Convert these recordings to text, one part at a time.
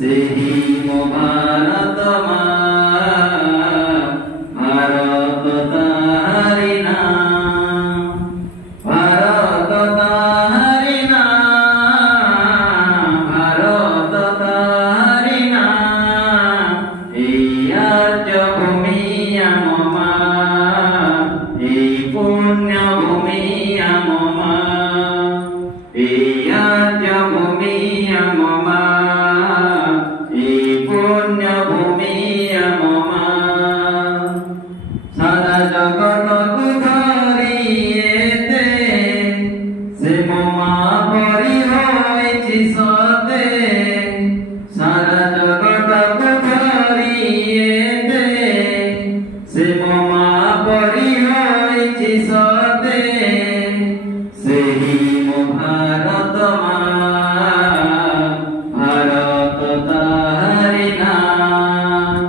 सेही मो भारत भारत ताहारी नाम भारत ताहारी नाम भारत ताहारी नाम आर्य भूमि आम पुण्य भूमि आम आर्य भूमि आम पुण्य भूमि आम सारा जगत को धरिएते से मोमा परि होइछि सते सारा जगत को धरिएते से मोमा परि होइछि सते सेही मो भारत भारत ताहारी नाम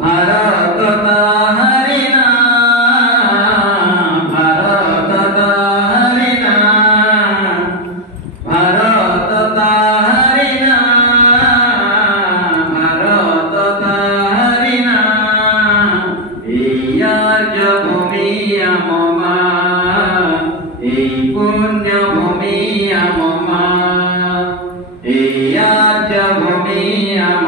भारत ताहारी नाम भारत ताहारी नाम भारत ताहारी नाम भारत ताहारी नाम आर्य भूमि आम पुण्य भूमि आम आर्य भूमि आम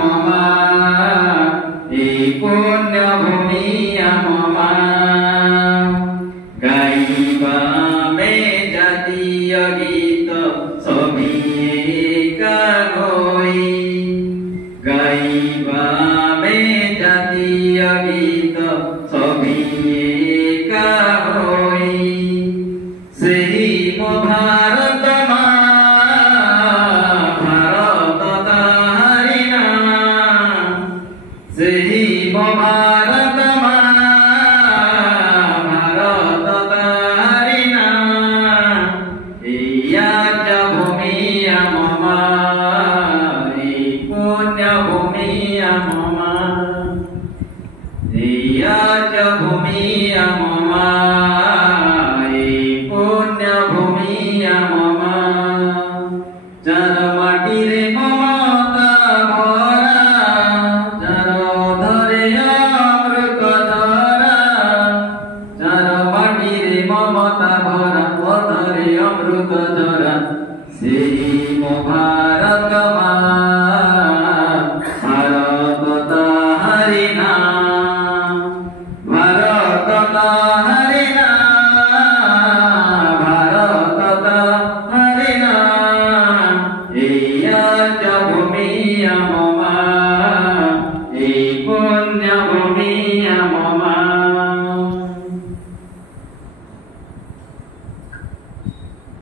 पुण्य भूमि आम गाइबा में जातीय गीत सभी एका होई गाइबा में जातीय गीत सभी एका होई सेही मो भारत भारत ताहारी नाम सेही मो भारत भारत ताहारी नाम आर्य भूमि आम पुण्य भूमि आम आर्य भूमि आम पुण्य भूमि आम जार माटी रे ममता भरा जार धरे अमृत धरा जार माटी रे ममता भरा धरे अमृत धरा सेही मो भारत भारत ताहारी नाम भारत ताहारी